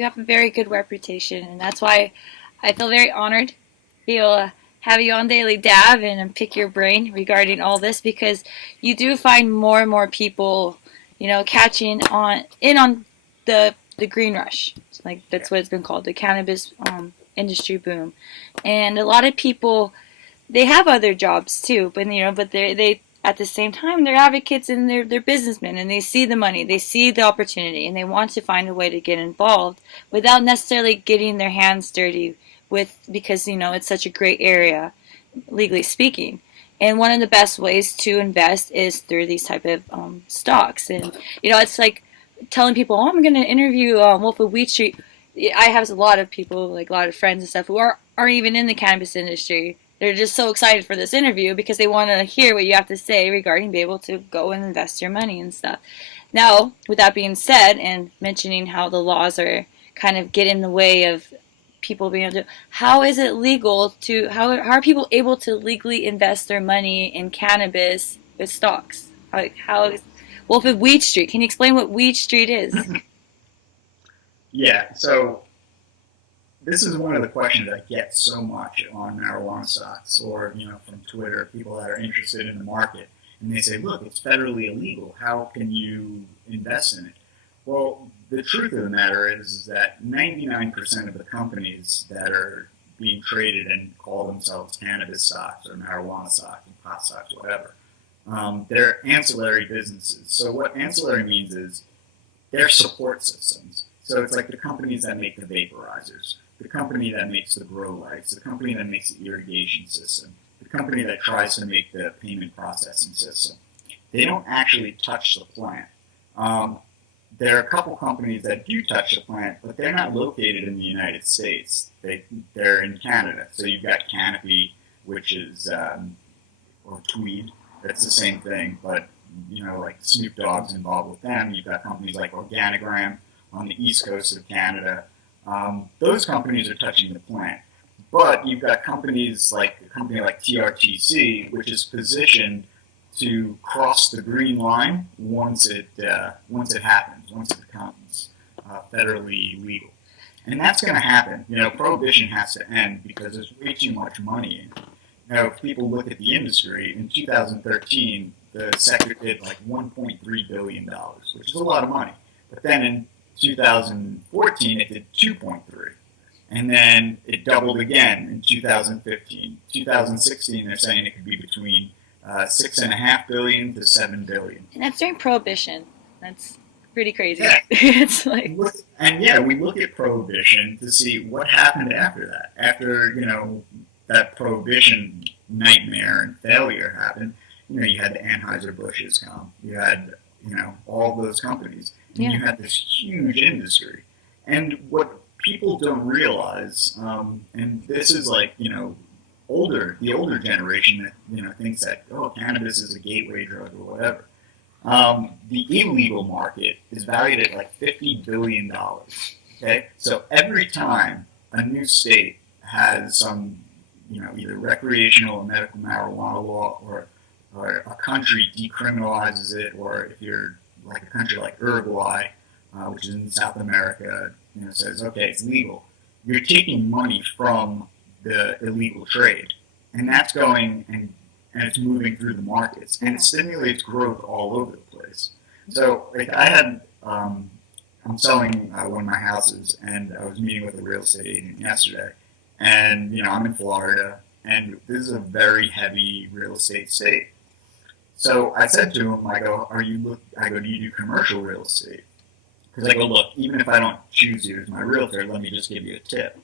you have a very good reputation, and that's why I feel very honored to be able to have you on Daily Dab and pick your brain regarding all this, because you do find more and more people, catching on the green rush. Like that's what it's been called, the cannabis industry boom, and a lot of people, they have other jobs too, but they at the same time they're advocates and they're businessmen, and they see the money, they see the opportunity, and they want to find a way to get involved without necessarily getting their hands dirty because it's such a great area, legally speaking. And one of the best ways to invest is through these type of stocks. And it's like telling people, "Oh, I'm going to interview Wolf of WeedStreet." I have a lot of people, like a lot of friends and stuff, who aren't even in the cannabis industry. They're just so excited for this interview because they want to hear what you have to say regarding being able to go and invest your money and stuff. Now, with that being said, and mentioning how the laws are kind of get in the way of people being able to, how is it legal to, how are people able to legally invest their money in cannabis with stocks? How is Wolf of WeedStreet? Can you explain what WeedStreet is? Yeah, so this is one of the questions I get so much on marijuana stocks, or from Twitter, people that are interested in the market, and they say, "Look, it's federally illegal. How can you invest in it?" Well, the truth of the matter is that 99% of the companies that are being traded and call themselves cannabis stocks or marijuana stocks and pot stocks, whatever, they're ancillary businesses. So what ancillary means is they're support systems. So it's like the companies that make the vaporizers, the company that makes the grow lights, the company that makes the irrigation system, the company that tries to make the payment processing system. They don't actually touch the plant. There are a couple companies that do touch the plant, but they're not located in the United States. They're in Canada. So you've got Canopy, which is, or Tweed, that's the same thing, but like Snoop Dogg's involved with them. You've got companies like Organigram on the east coast of Canada. Those companies are touching the plant. But you've got companies like a company like TRTC, which is positioned to cross the green line once it happens, once it becomes federally legal. And that's going to happen. Prohibition has to end because there's way too much money in it. Now, if people look at the industry, in 2013, the sector did like $1.3 billion, which is a lot of money. But then in 2014, it did 2.3. And then it doubled again in 2015. 2016, they're saying it could be between $6.5 billion to $7 billion. And that's during Prohibition. That's pretty crazy. Yeah. It's like, and yeah, we look at Prohibition to see what happened after that. After that Prohibition nightmare and failure happened, you had the Anheuser-Busch's come. You had all those companies. And you had this huge industry. And what people don't realize, and this is like, the older generation that, thinks that, cannabis is a gateway drug or whatever. The illegal market is valued at like $50 billion. Okay? So every time a new state has some, either recreational or medical marijuana law, or a country decriminalizes it, or if you're like a country like Uruguay, which is in South America, says, okay, it's legal. You're taking money from the illegal trade, and that's going and it's moving through the markets, and it stimulates growth all over the place. So, like I'm selling one of my houses, and I was meeting with a real estate agent yesterday, and I'm in Florida, and this is a very heavy real estate state. So I said to him, I go, do you do commercial real estate? Because I go, look, even if I don't choose you as my realtor, let me just give you a tip.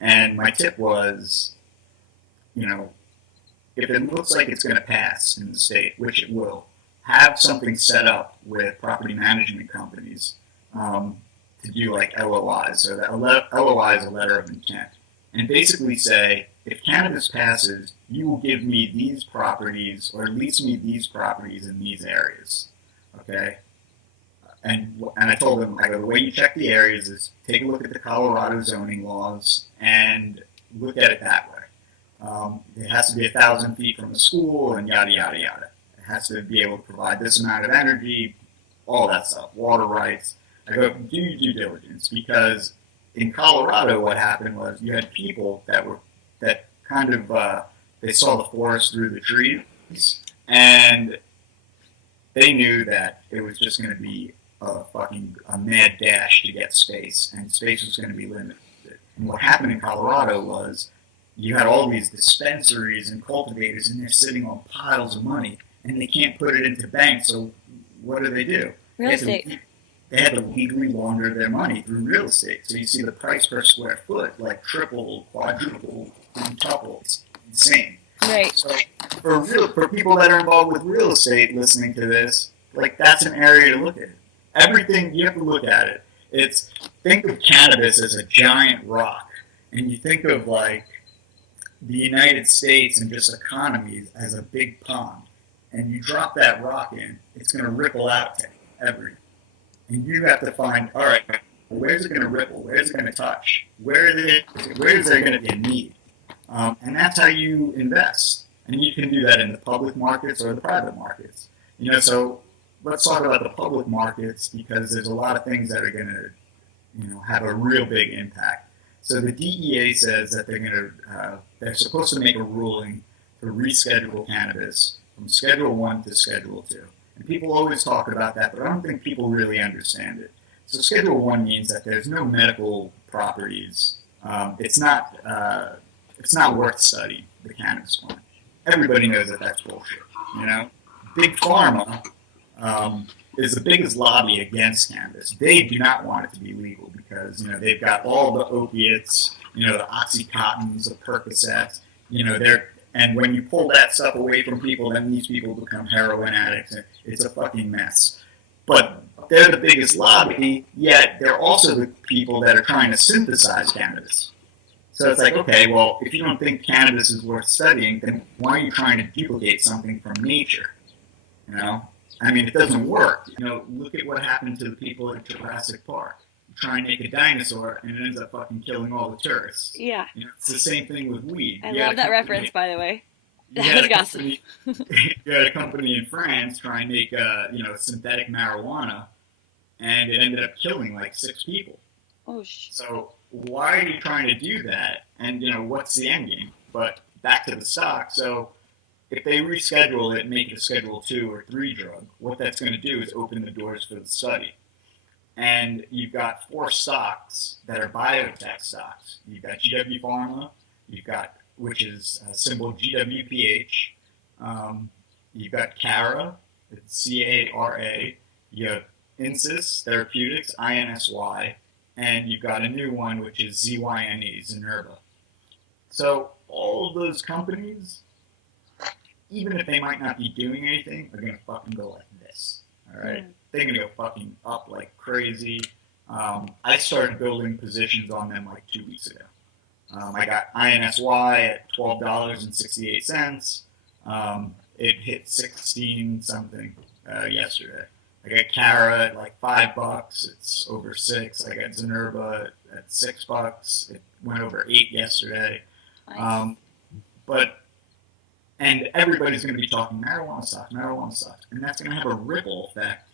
And my tip was, if it looks like it's going to pass in the state, which it will, have something set up with property management companies to do like LOIs. So that LOI is a letter of intent. And basically say, if cannabis passes, you will give me these properties, or lease me these properties in these areas, okay? And I told them, the way you check the areas is take a look at the Colorado zoning laws and look at it that way. It has to be 1,000 feet from a school and yada, yada, yada. It has to be able to provide this amount of energy, all that stuff, water rights. I go, do your due diligence, because in Colorado, what happened was you had people that kind of they saw the forest through the trees, and they knew that it was just going to be a mad dash to get space, and space was going to be limited. And what happened in Colorado was you had all these dispensaries and cultivators, and they're sitting on piles of money, and they can't put it into banks. So what do? Real estate. They had to legally launder their money through real estate. So you see the price per square foot like triple, quadruple, quintuple. It's insane. Right. So for people that are involved with real estate listening to this, like, that's an area to look at. Everything, you have to look at it. Think of cannabis as a giant rock, and you think of like the United States and just economies as a big pond. And you drop that rock in, it's going to ripple out to everything. And you have to find, all right, where's it going to ripple? Where's it going to touch? Where is there going to be a need? And that's how you invest. And you can do that in the public markets or the private markets. So let's talk about the public markets, because there's a lot of things that are going to, have a real big impact. So the DEA says that they're supposed to make a ruling to reschedule cannabis from Schedule 1 to Schedule 2. And people always talk about that, but I don't think people really understand it. So Schedule 1 means that there's no medical properties. It's not worth studying, the cannabis plant. Everybody knows that that's bullshit. Big Pharma is the biggest lobby against cannabis. They do not want it to be legal because they've got all the opiates, the OxyContins, the Percocets. And when you pull that stuff away from people, then these people become heroin addicts. It's a fucking mess. But they're the biggest lobby, yet they're also the people that are trying to synthesize cannabis. So it's like, okay, well, if you don't think cannabis is worth studying, then why are you trying to duplicate something from nature? It doesn't work. Look at what happened to the people at Jurassic Park. Try and make a dinosaur, and it ends up fucking killing all the tourists. Yeah. It's the same thing with weed. I love that reference, by the way. You had a company in France try and make synthetic marijuana, and it ended up killing like 6 people. Oh shit. So why are you trying to do that? And what's the end game? But back to the stock. So if they reschedule it and make it a Schedule 2 or 3 drug, what that's going to do is open the doors for the study. And you've got 4 stocks that are biotech stocks. You've got GW Pharma, which is symbol GWPH. You've got Cara, it's CARA. You have Insys Therapeutics, INSY, and you've got a new one which is ZYNE, Zynerba. So all of those companies, even if they might not be doing anything, are going to fucking go like this. All right? They're going to go fucking up like crazy. I started building positions on them like 2 weeks ago. I got INSY at $12.68. It hit 16 something yesterday. I got Cara at like $5. It's over 6. I got Zynerba at $6. It went over 8 yesterday. Nice. And everybody's going to be talking marijuana stocks, and that's going to have a ripple effect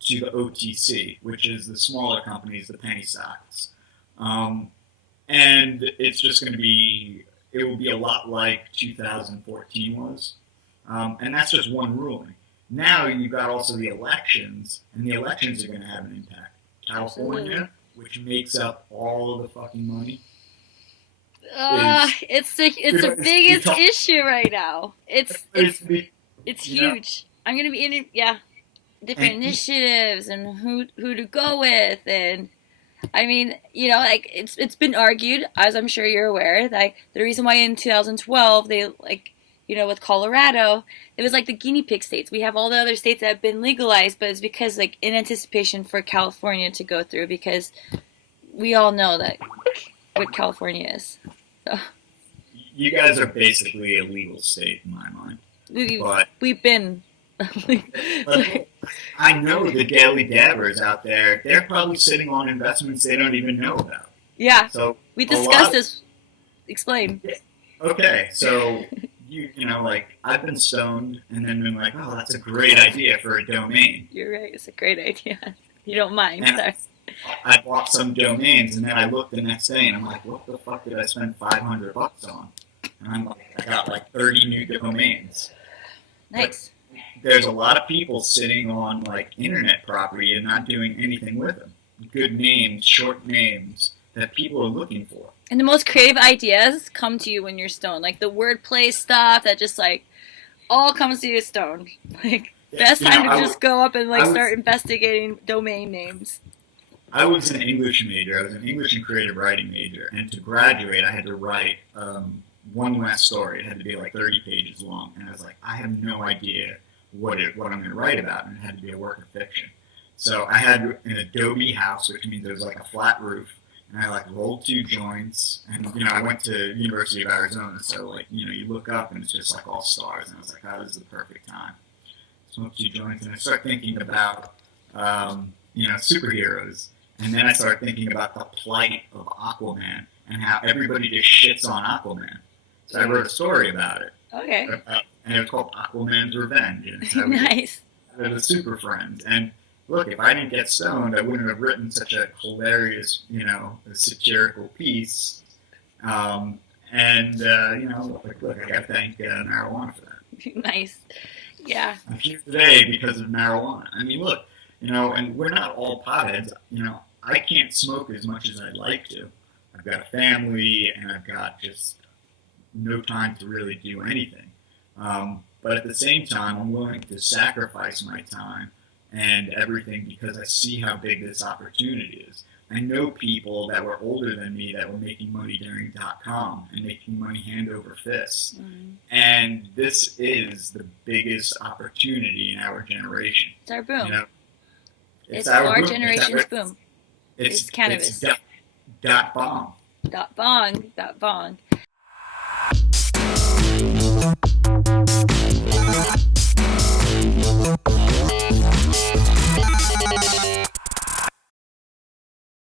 to the OTC, which is the smaller companies, the penny stocks. And it's just going to be, it will be a lot like 2014 was. And that's just one ruling. Now you've got also the elections, and the elections are going to have an impact. California, which makes up all of the fucking money. It's the biggest issue right now. It's huge. I'm going to be in different initiatives and who to go with, and it's been argued, as I'm sure you're aware, that the reason why in 2012 they with Colorado, it was like the guinea pig states. We have all the other states that have been legalized, but it's because in anticipation for California to go through, because we all know that what California is. So. You guys are basically a legal state in my mind. We've been. I know the daily dabbers out there, they're probably sitting on investments they don't even know about. Yeah. So we discussed this. Explain. Okay, so I've been stoned and then been like, oh, that's a great idea for a domain. You're right. It's a great idea. You don't mind. And Sorry. I bought some domains, and then I looked the next day, and I'm like, what the fuck did I spend $500 on? And I'm like, I got like 30 new domains. Nice. But there's a lot of people sitting on like internet property and not doing anything with them. Good names, short names that people are looking for. And the most creative ideas come to you when you're stoned. Like the wordplay stuff that just like all comes to you stoned. Like best time to just go up and like start investigating domain names. I was an English major. I was an English and creative writing major. And to graduate, I had to write one last story. It had to be like 30 pages long. And I was like, I have no idea what I'm going to write about. And it had to be a work of fiction. So I had an adobe house, which means there was like a flat roof. And I like rolled 2 joints. And, I went to University of Arizona. So like, you look up and it's just like all stars. And I was like, oh, this is the perfect time. Smoked 2 joints. And I started thinking about, superheroes. And then I started thinking about the plight of Aquaman and how everybody just shits on Aquaman. So I wrote a story about it. Okay. And it was called Aquaman's Revenge. And so nice. They're the super friends. And look, if I didn't get stoned, I wouldn't have written such a hilarious, satirical piece. Look, I got to thank marijuana for that. Nice. Yeah. I'm here today because of marijuana. I mean, look, and we're not all potheads. I can't smoke as much as I'd like to. I've got a family, and I've got just no time to really do anything. But at the same time, I'm willing to sacrifice my time and everything because I see how big this opportunity is. I know people that were older than me that were making money during .com and making money hand over fist. Mm-hmm. And this is the biggest opportunity in our generation. It's our boom. It's our generation's boom. It's cannabis. It's dot bong. Dot bong. Dot bong.